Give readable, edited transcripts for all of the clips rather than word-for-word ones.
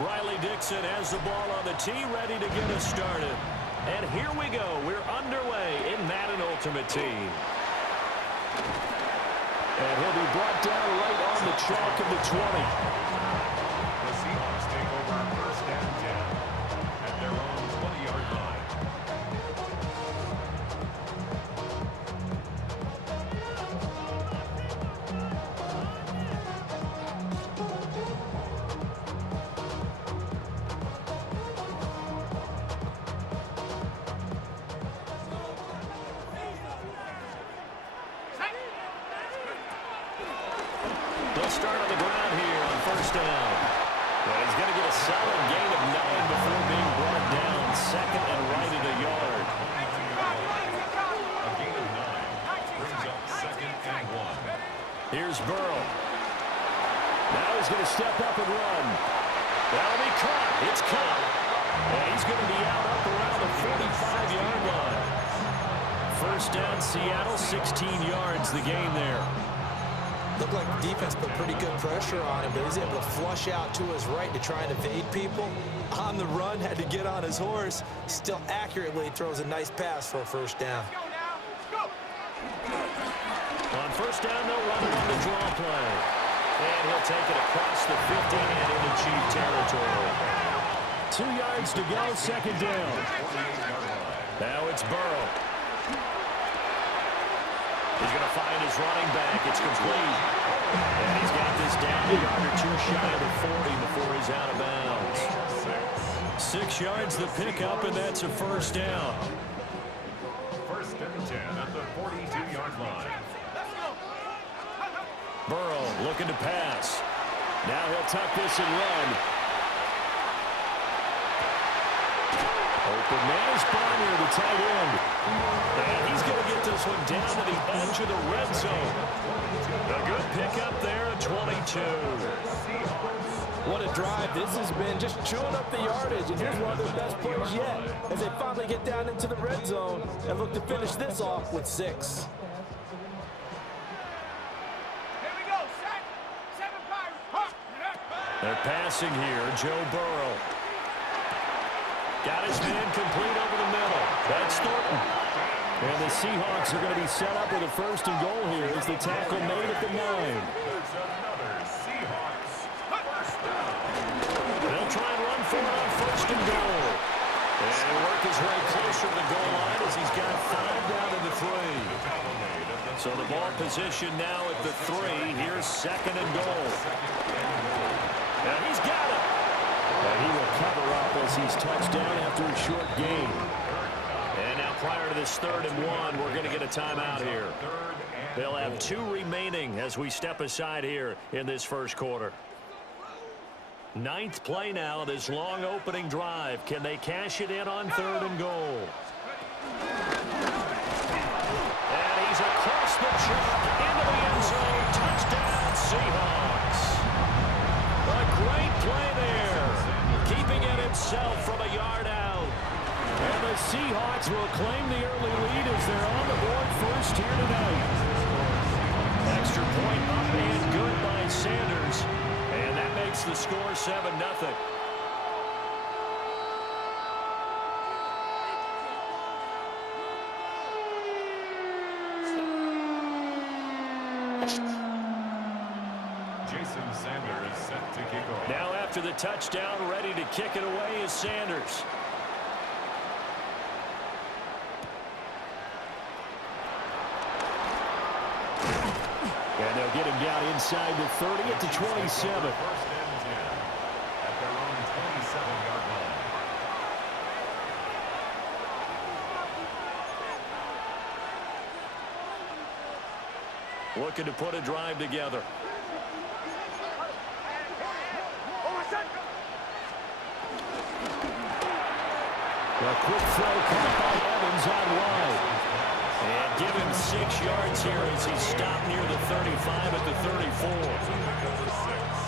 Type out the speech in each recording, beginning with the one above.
Riley Dixon has the ball on the tee, ready to get us started. And here we go. We're underway in Madden Ultimate Team. And he'll be brought down right on the chalk of the 20. The Seahawks take over first and 10 at their own 20-yard line. They'll start on the ground here on first down. And he's going to get a solid gain of 9 before being brought down. Second and right at a yard. A gain of 9 brings up second and 1. Here's Burrow. Now he's going to step up and run. That'll be caught. It's caught. And he's going to be out up around the 45-yard line. First down, Seattle, 16 yards the gain there. Looked like the defense put pretty good pressure on him, but he's able to flush out to his right to try and evade people. On the run, had to get on his horse. Still accurately throws a nice pass for a first down. On first down, they'll run it on the draw play. And he'll take it across the 50 and into Chief territory. 2 yards to go, second down. Now it's Burrow. He's going to find his running back. It's complete. And he's got this down a yard or two shy of the 40 before he's out of bounds. 6 yards the pickup, and that's a first down. First and 10 at the 42-yard line. Burrow looking to pass. Now he'll tuck this and run. Open man is Bonner, the tight end. And he's going to get this one down to the edge of the red zone. A good pickup there at 22. What a drive this has been, just chewing up the yardage. And here's one of their best plays yet as they finally get down into the red zone and look to finish this off with 6. They're passing here, Joe Burrow. Got his man complete over the middle. That's Thornton. And the Seahawks are going to be set up with a first and goal here as the tackle made at the 9. They'll try and run for it on first and goal. And he'll work his way closer to the goal line as he's got 5 down to the 3. So the ball position now at the 3. Here's second and goal. And he's got it. And he will cover up as he's touched down after a short gain. And now prior to this 3rd and 1, we're going to get a timeout here. They'll have 2 remaining as we step aside here in this first quarter. 9th play now, this long opening drive. Can they cash it in on 3rd and goal? And he's across the chalk into the end zone. Touchdown, Seahawks. A great play there. Keeping it himself from a yard out. And the Seahawks will claim the early lead as they're on the board first here tonight. Extra point up and good by Sanders. And that makes the score 7-0. Jason Sanders set to kick off. Now after the touchdown, ready to kick it away is Sanders. And they'll get him down inside the 30 at the 27. First and 10 at their own 27-yard line. Looking to put a drive together. A quick throw caught by Evans on wide. And give him 6 yards here as he's stopped near the 35 at the 34.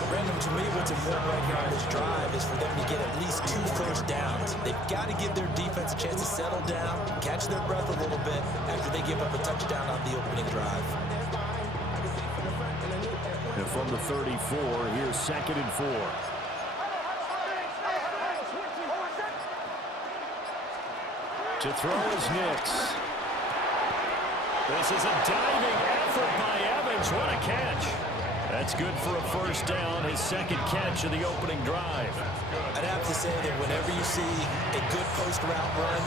Brandon, to me, what's important right here on this drive is for them to get at least 2 first downs. They've got to give their defense a chance to settle down, catch their breath a little bit after they give up a touchdown on the opening drive. And from the 34, here's 2nd and 4. To throw is Nix. This is a diving effort by Evans. What a catch. That's good for a first down, his second catch of the opening drive. I'd have to say that whenever you see a good post route run,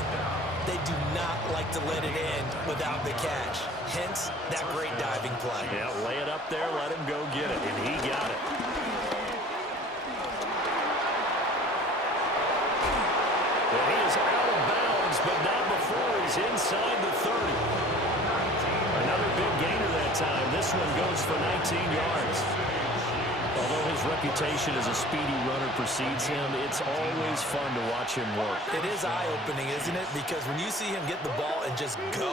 they do not like to let it end without the catch. Hence, that great diving play. Yeah, lay it up there, let him go get it, and he got it. And he is out of bounds, but not before he's inside the 30. Another big gainer that time. This one goes for 19 yards. Although his reputation as a speedy runner precedes him, it's always fun to watch him work. It is eye-opening, isn't it? Because when you see him get the ball and just go,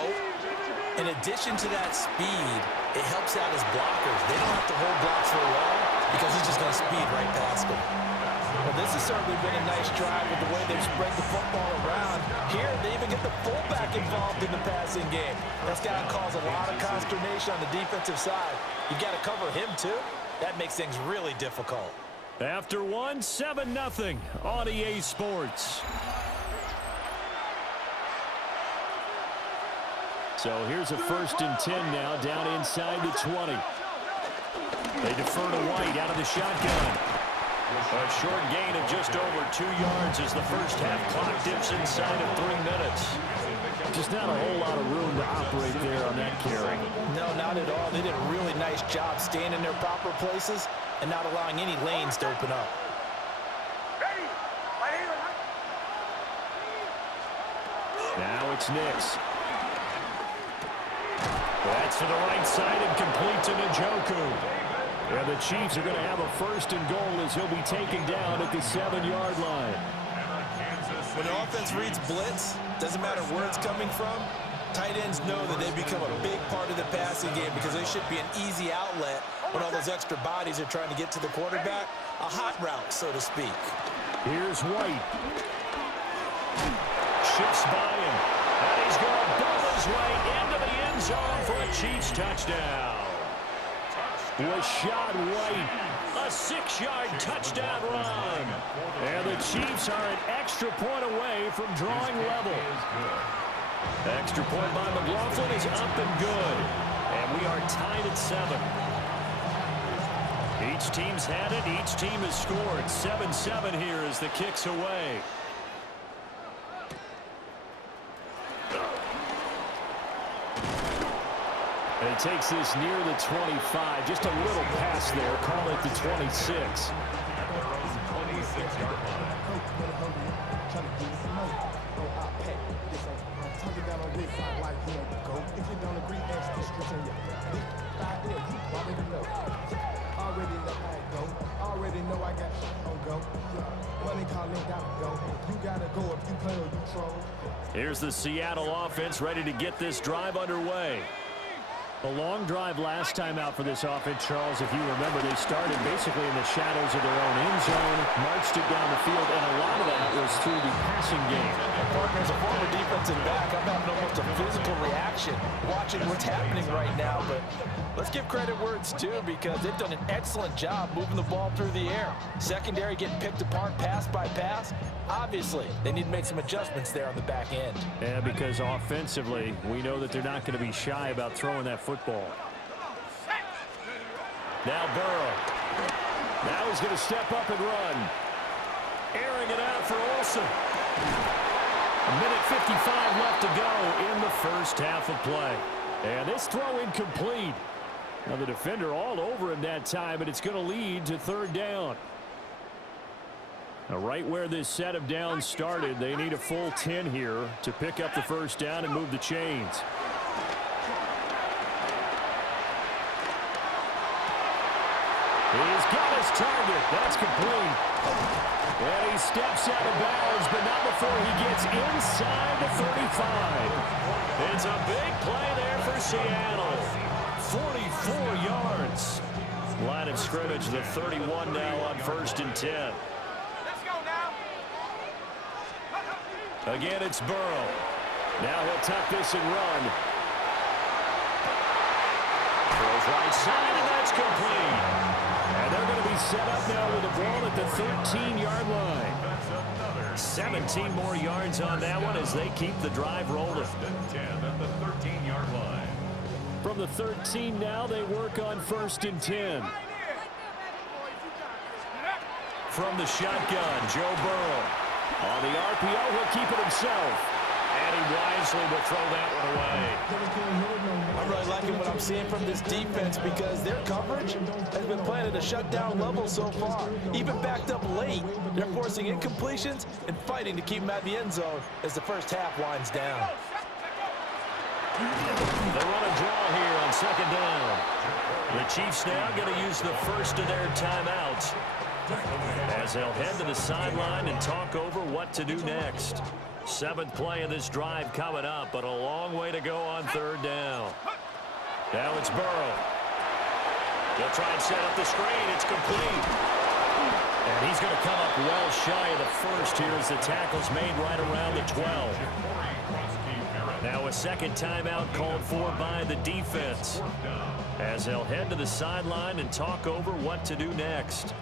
in addition to that speed, it helps out his blockers. They don't have to hold blocks for long because he's just going to speed right past them. Well, this has certainly been a nice drive with the way they've spread the football around. Here, they even get the fullback involved in the passing game. That's got to cause a lot of consternation on the defensive side. You got to cover him, too. That makes things really difficult. After one, 7-0 on EA Sports. So here's a 1st and 10 now, down inside the 20. They defer to White out of the shotgun. A short gain of just over 2 yards as the first half clock dips inside of 3 minutes. Just not a whole lot of room to operate there on that carry. No, not at all. They did a really nice job staying in their proper places and not allowing any lanes to open up. Now it's Nix. That's to the right side and complete to Njoku. And the Chiefs are going to have a 1st and goal as he'll be taken down at the 7-yard line. When the offense reads blitz, doesn't matter where it's coming from, tight ends know that they become a big part of the passing game because they should be an easy outlet when all those extra bodies are trying to get to the quarterback. A hot route, so to speak. Here's White. Shifts by him. And he's going to ball his way into the end zone for a Chiefs touchdown. Rashad White, a 6-yard touchdown run. And the Chiefs are an extra point away from drawing level. Extra point by McLaughlin is up and good. And we are tied at 7. Each team's had it. Each team has scored. 7-7 here as the kick's away. And he takes this near the 25. Just a little pass there. Call it the 26. Here's the Seattle offense ready to get this drive underway. A long drive last time out for this offense, Charles. If you remember, they started basically in the shadows of their own end zone, marched it down the field, and a lot of that was through the passing game. Partner, as a former defensive back, I'm having almost a physical reaction watching what's happening right now. But let's give credit where it's due because they've done an excellent job moving the ball through the air. Secondary getting picked apart pass by pass. Obviously, they need to make some adjustments there on the back end. Yeah, because offensively, we know that they're not going to be shy about throwing that football. Now Burrow. Now he's going to step up and run. Airing it out for Olsen. A minute 55 left to go in the first half of play. And this throw incomplete. Now the defender all over him that time, but it's going to lead to 3rd down. Now right where this set of downs started, they need a full 10 here to pick up the 1st down and move the chains. He's got his target. That's complete. And he steps out of bounds, but not before he gets inside the 35. It's a big play there for Seattle. 44 yards. Line of scrimmage, the 31 now on 1st and 10. Let's go now. Again, it's Burrow. Now he'll tuck this and run. Throws right side, and that's complete. And they're going to be set up now with the ball at the 13-yard line. That's another 17 more yards on that one as they keep the drive rolling. 10 at the 13-yard line. From the 13 now, they work on 1st and 10. From the shotgun, Joe Burrow. On the RPO, he'll keep it himself. And he wisely will throw that one away. I'm really liking what I'm seeing from this defense because their coverage has been playing at a shutdown level so far. Even backed up late, they're forcing incompletions and fighting to keep them out of the end zone as the first half winds down. They run a draw here on 2nd down. The Chiefs now going to use the first of their timeouts as they'll head to the sideline and talk over what to do next. 7th play of this drive coming up, but a long way to go on 3rd down. Now it's Burrow. They'll try and set up the screen. It's complete. And he's going to come up well shy of the first here as the tackle's made right around the 12. Now a 2nd timeout called for by the defense as they'll head to the sideline and talk over what to do next.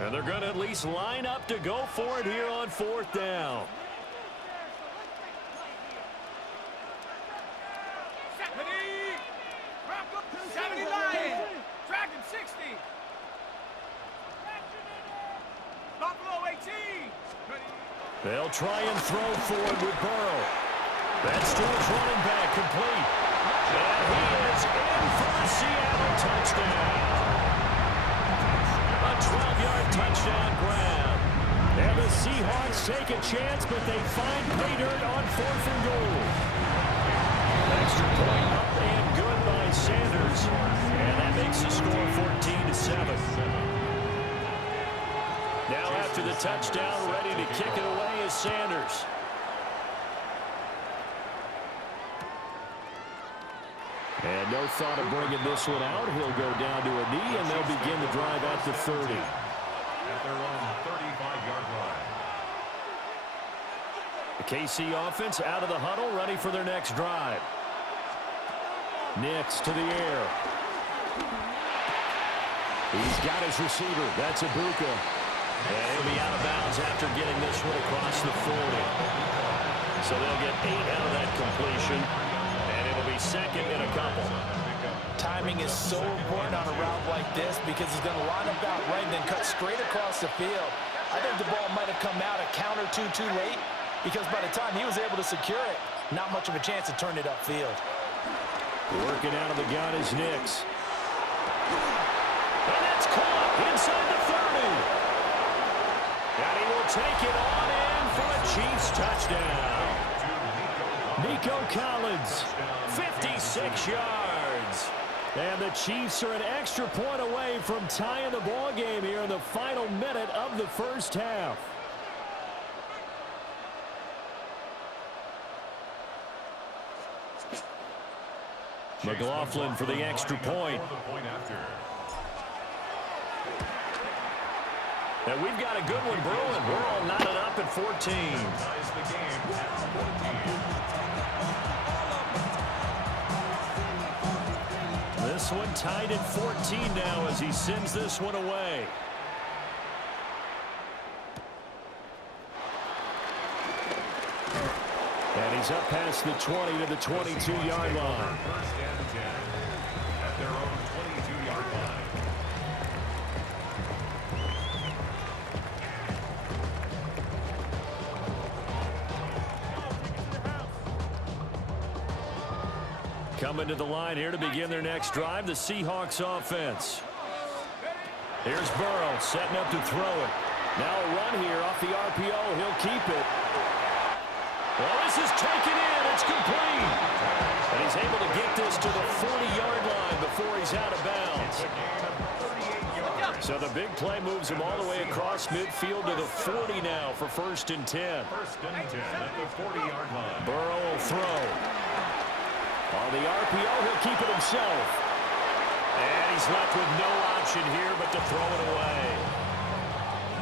And they're going to at least line up to go for it here on 4th down. They'll try and throw forward with Burrow. That's to his running back, complete. And he is in for a Seattle touchdown. A 12-yard touchdown grab. And the Seahawks take a chance, but they find pay dirt on 4th and goal. Extra point up and good by Sanders. And that makes the score 14-7. Now after the touchdown, ready to kick it away is Sanders. And no thought of bringing this one out. He'll go down to a knee, and they'll begin the drive at the 30. At their own 35-yard line. The KC offense out of the huddle, ready for their next drive. Nix to the air. He's got his receiver. That's Ibuka. And he'll be out of bounds after getting this one across the 40. So they'll get 8 out of that completion. And it'll be 2nd and a couple. Timing is so important on a route like this because he's going to line up out right and then cut straight across the field. I think the ball might have come out a count or two too late because by the time he was able to secure it, not much of a chance to turn it upfield. Working out of the gun is Nix. And that's caught inside the 30. And he will take it on in for a Chiefs touchdown. Nico Collins, 56 yards. And the Chiefs are an extra point away from tying the ball game here in the final minute of the first half. McLaughlin for the extra point. And we've got a good one brewing. We're all knotted up at 14. This one tied at 14 now as he sends this one away. And he's up past the 20 to the 22-yard line. First and 10 at their own 22-yard line. Coming to the line here to begin their next drive, the Seahawks offense. Here's Burrow setting up to throw it. Now a run here off the RPO. He'll keep it. Well, this is taken in. It's complete. And he's able to get this to the 40-yard line before he's out of bounds. So the big play moves him all the way across midfield to the 40 now for 1st and 10. First and 10 at the 40-yard line. Burrow will throw. On the RPO, he'll keep it himself. And he's left with no option here but to throw it away.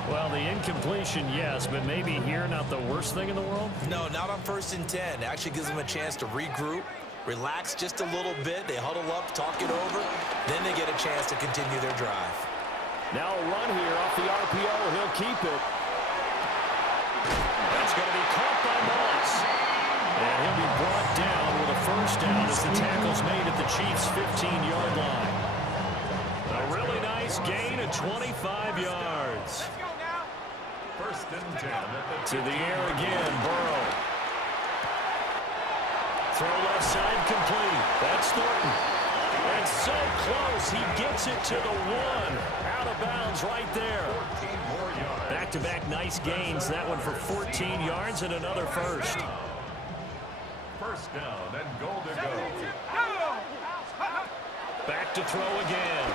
Well, the incompletion, yes, but maybe here not the worst thing in the world? No, not on 1st and 10. Actually gives them a chance to regroup, relax just a little bit. They huddle up, talk it over. Then they get a chance to continue their drive. Now a run here off the RPO. He'll keep it. And going to be caught by Moss. And he'll be brought down with a first down as the tackle's made at the Chiefs' 15-yard line. A really nice gain of 25 yards. First and 10 To the air again, Burrow. Throw left side complete. That's Thornton. And so close, he gets it to the 1. Out of bounds right there. 14 more yards. Back-to-back nice gains. That one for 14 yards and another first. First down and goal to go. Back to throw again.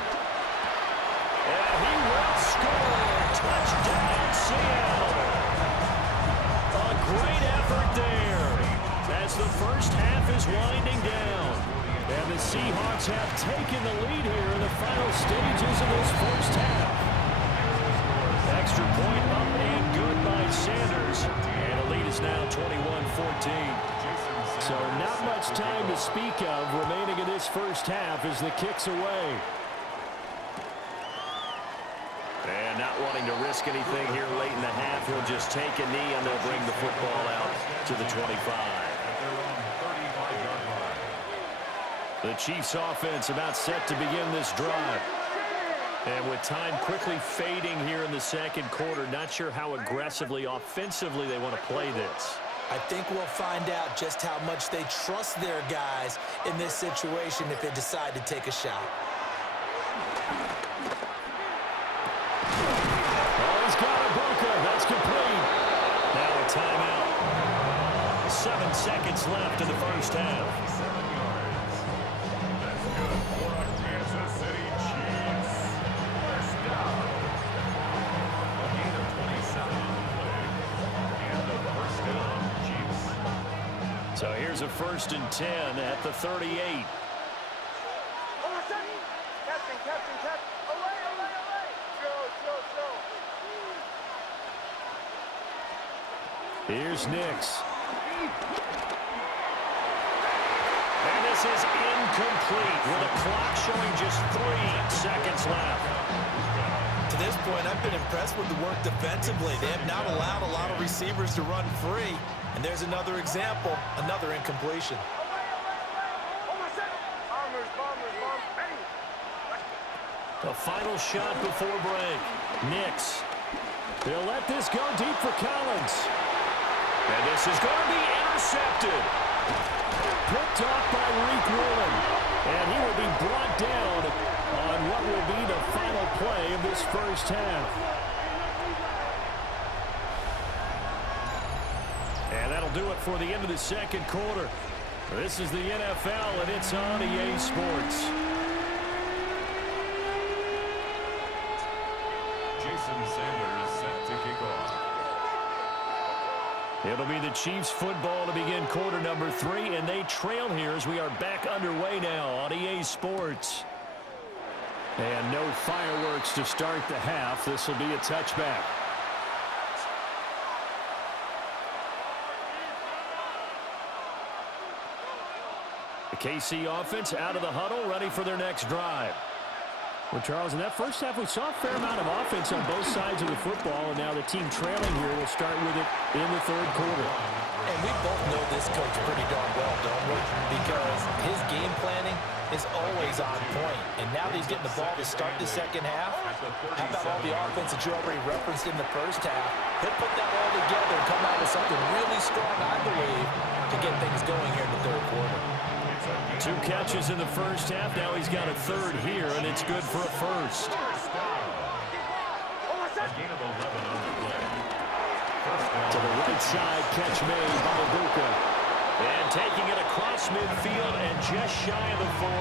And he will score. Touchdown, Seattle. A great effort there as the first half is winding down. And the Seahawks have taken the lead here in the final stages of this first half. Extra point up and good by Sanders. And the lead is now 21-14. So not much time to speak of remaining in this first half as the kick's away. And not wanting to risk anything here late in the half, he'll just take a knee and they'll bring the football out to the 25. The Chiefs offense about set to begin this drive. And with time quickly fading here in the second quarter, not sure how aggressively, offensively they want to play this. I think we'll find out just how much they trust their guys in this situation if they decide to take a shot. Oh, he's got Ibuka. That's complete. Now a timeout. 7 seconds left in the first half. 7 yards. That's good for the Kansas City Chiefs. First down. A gain of 27 on the play. And the first down, Chiefs. So here's a 1st and 10 at the 38. Here's Nix. And this is incomplete with a clock showing just 3 seconds left. To this point, I've been impressed with the work defensively. They have not allowed a lot of receivers to run free. And there's another example, another incompletion. The final shot before break. Nix. They'll let this go deep for Collins. And this is going to be intercepted. Picked off by Reek Woolen. And he will be brought down on what will be the final play of this first half. And that'll do it for the end of the second quarter. This is the NFL, and it's on EA Sports. Jason Sanders set to kick off. It'll be the Chiefs football to begin quarter number 3, and they trail here as we are back underway now on EA Sports. And no fireworks to start the half. This will be a touchback. The KC offense out of the huddle, ready for their next drive. Well, Charles, in that first half, we saw a fair amount of offense on both sides of the football, and now the team trailing here will start with it in the third quarter. And we both know this coach pretty darn well, don't we? Because his game planning is always on point. And now that he's getting the ball to start the second half, how about all the offense that you already referenced in the first half? He'll put that all together and come out with something really strong, I believe, to get things going here in the third quarter. 2 catches in the first half. Now he's got a third here, and it's good for a first. A gain of 11 on the play. To the right side, catch made by Ibuka. And taking it across midfield and just shy of the 40.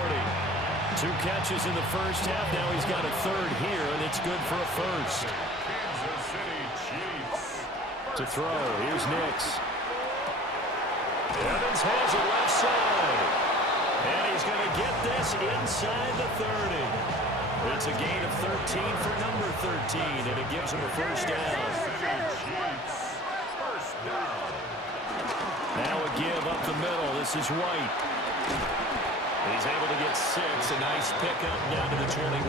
2 catches in the first half. Now he's got a third here, and it's good for a first. Kansas City Chiefs. To throw, here's Nix. Evans has it left side. And he's going to get this inside the 30. It's a gain of 13 for number 13, and it gives him a first down. Now a give up the middle. This is White. He's able to get 6. A nice pickup down to the 21.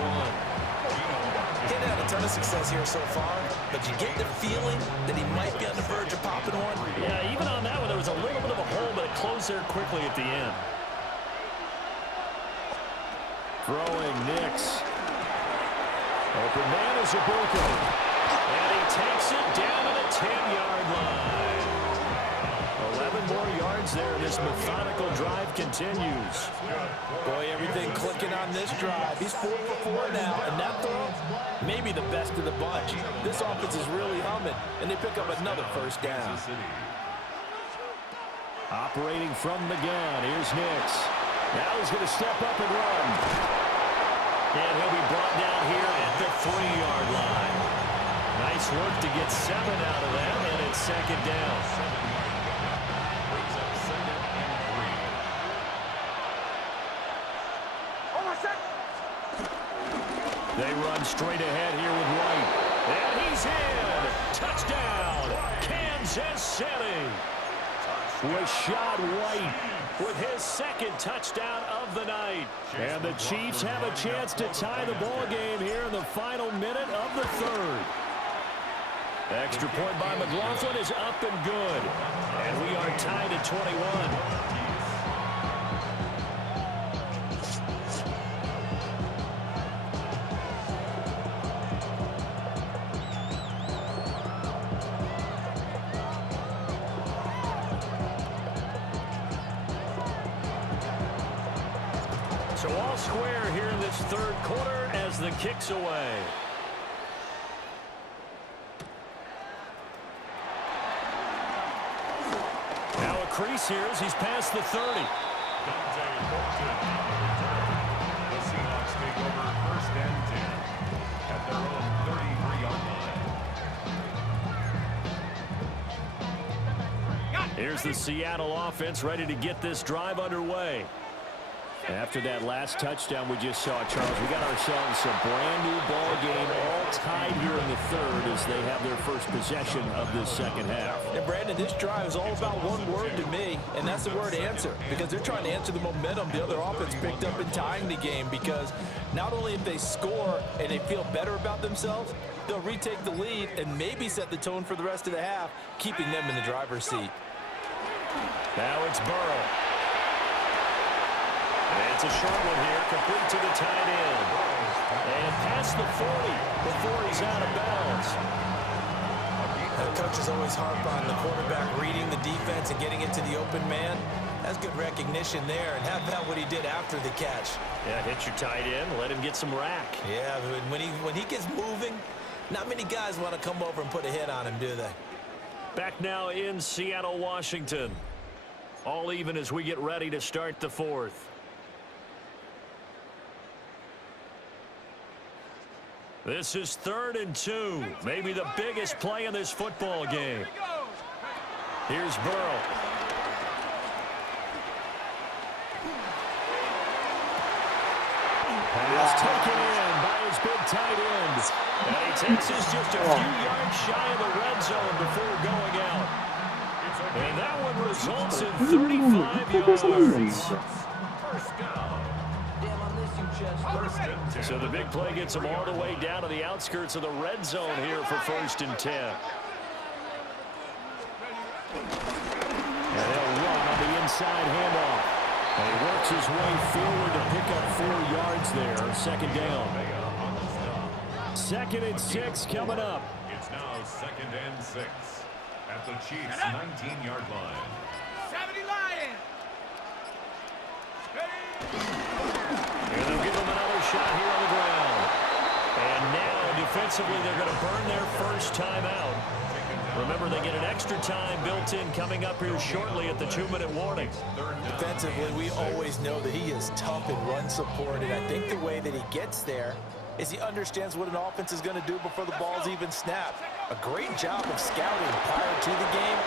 He hadn't had a ton of success here so far, but you get the feeling that he might be on the verge of popping one. Yeah, even on that one, there was a little bit of a hole, but it closed there quickly at the end. Throwing Nix. Open man is Ibuka. And he takes it down to the 10-yard line. 11 more yards there. This methodical drive continues. Boy, everything clicking on this drive. He's 4 for 4 now, and that throw, maybe the best of the bunch. This offense is really humming, and they pick up another first down. Operating from the gun, here's Nix. Now he's going to step up and run. And he'll be brought down here at the 3-yard line. Nice work to get 7 out of that, and it's second down. Brings up 2nd and 3. They run straight ahead here with White. And he's in. Touchdown, Kansas City. Rashad White with his 2nd touchdown of the night. And the Chiefs have a chance to tie the ball game here in the final minute of the 3rd. Extra point by McLaughlin is up and good. And we are tied at 21. So all square here in this 3rd quarter as the kick's away. Now a crease here as he's past the 30. The Seahawks take over 1st and 10 at their own 33-yard line. Here's the Seattle offense ready to get this drive underway. After that last touchdown we just saw, Charles, we got ourselves a brand new ball game, all tied here in the 3rd as they have their first possession of this 2nd half. And Brandon, this drive is all about one word to me, and that's the word answer, because they're trying to answer the momentum the other offense picked up in tying the game, because not only if they score and they feel better about themselves, they'll retake the lead and maybe set the tone for the rest of the half, keeping them in the driver's seat. Now it's Burrow. And it's a short one here, complete to the tight end. And past the 40 before he's out of bounds. The coaches always harp on the quarterback reading the defense and getting into the open man. That's good recognition there. And how about what he did after the catch? Yeah, hit your tight end, let him get some rack. Yeah, when he gets moving, not many guys want to come over and put a hit on him, do they? Back now in Seattle, Washington. All even as we get ready to start the 4th. This is 3rd and 2. Maybe the biggest play in this football game. Here's Burrow. Pass taken in by his big tight end. And he takes us just a few yards shy of the red zone before going out. And that one results in 35 yards. First down. So the big play gets them all the way down to the outskirts of the red zone here for 1st and 10. And they'll run on the inside handoff. And he works his way forward to pick up 4 yards there. 2nd down. 2nd and 6 coming up. It's now 2nd and 6 at the Chiefs' 19-yard line. 70 Lions. And they'll give them another shot here on the ground. And now, defensively, they're going to burn their first timeout. Remember, they get an extra time built in coming up here shortly at the 2-minute warning. Defensively, we always know that he is tough in run support, and I think the way that he gets there is he understands what an offense is going to do before the ball's even snapped. A great job of scouting prior to the game,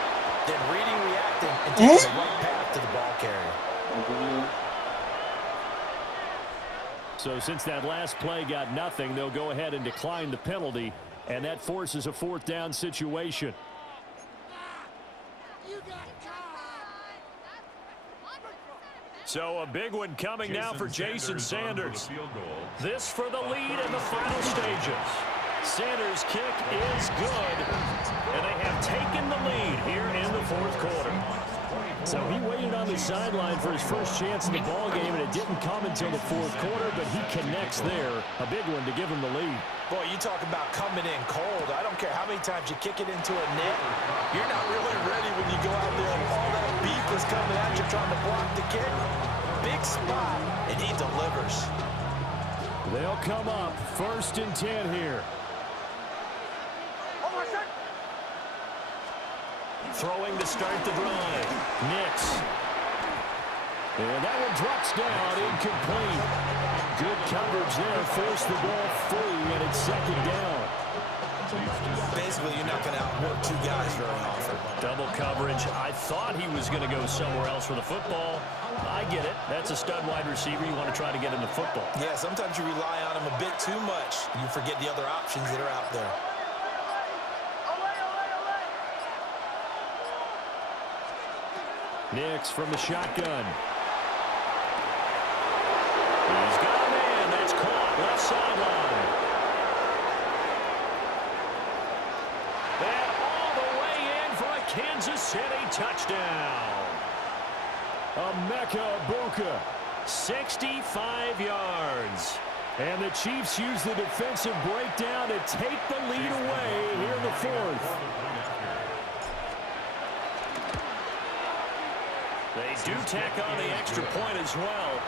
then reading, reacting, and taking the right path to the ball carrier. So since that last play got nothing, they'll go ahead and decline the penalty, and that forces a 4th down situation. So a big one coming now for Jason Sanders. This for the lead in the final stages. Sanders' kick is good, and they have taken the lead here in the fourth quarter. So he waited on the sideline for his first chance in the ball game, and it didn't come until the fourth quarter, but he connects there. A big one to give him the lead. Boy, you talk about coming in cold. I don't care how many times you kick it into a net. You're not really ready when you go out there and all that beef is coming at you trying to block the kick. Big spot, and he delivers. They'll come up 1st and 10 here. Throwing to start the drive. Nix. And that one drops down, incomplete. Good coverage there, forced the ball free, and it's 2nd down. Basically, you're not going to outwork two guys very often. Double coverage. I thought he was going to go somewhere else for the football. I get it. That's a stud wide receiver. You want to try to get him the football. Yeah, sometimes you rely on him a bit too much. You forget the other options that are out there. Nix from the shotgun. He's got a man. That's caught. Left sideline. And all the way in for a Kansas City touchdown. Emeka Egbuka, 65 yards. And the Chiefs use the defensive breakdown to take the lead away here in the fourth. They do tack on the extra point as well.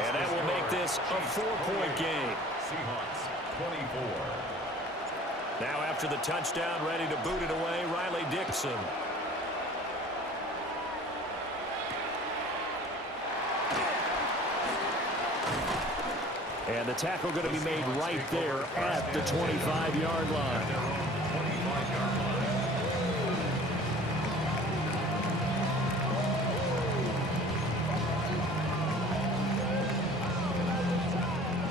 And that will make this a 4-point game. Seahawks 24. Now after the touchdown, ready to boot it away, Riley Dixon. And the tackle going to be made right there at the 25-yard line.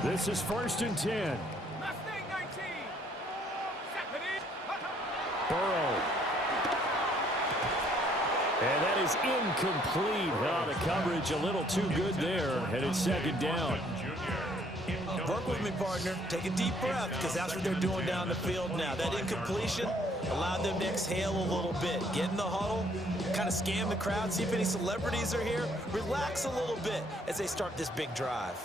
This is 1st and 10. Mustang 19. Burrow. And that is incomplete. Oh, the coverage a little too good there. And it's 2nd down. Work with me, partner. Take a deep breath, because that's what they're doing down the field now. That incompletion allowed them to exhale a little bit. Get in the huddle, kind of scan the crowd, see if any celebrities are here. Relax a little bit as they start this big drive.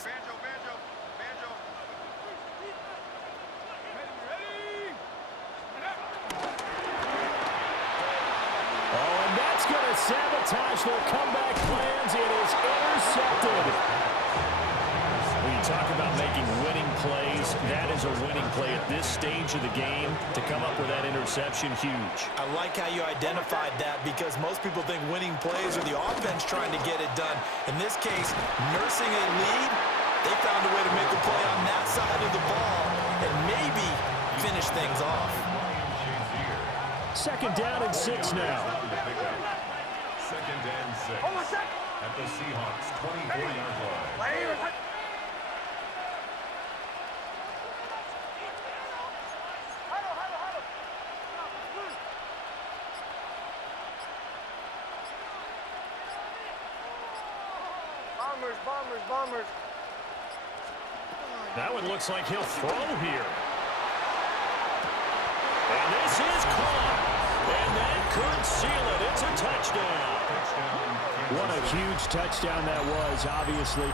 Sabotage their comeback plans. It is intercepted. When you talk about making winning plays, that is a winning play at this stage of the game. To come up with that interception, huge. I like how you identified that, because most people think winning plays are the offense trying to get it done. In this case, nursing a lead, they found a way to make a play on that side of the ball and maybe finish things off. 2nd down and 6 now. 2nd and 6 at the Seahawks 24-yard line. Bombers. That one looks like he'll throw here. And this is caught. And that could seal it. It's a touchdown. What a huge touchdown that was, obviously.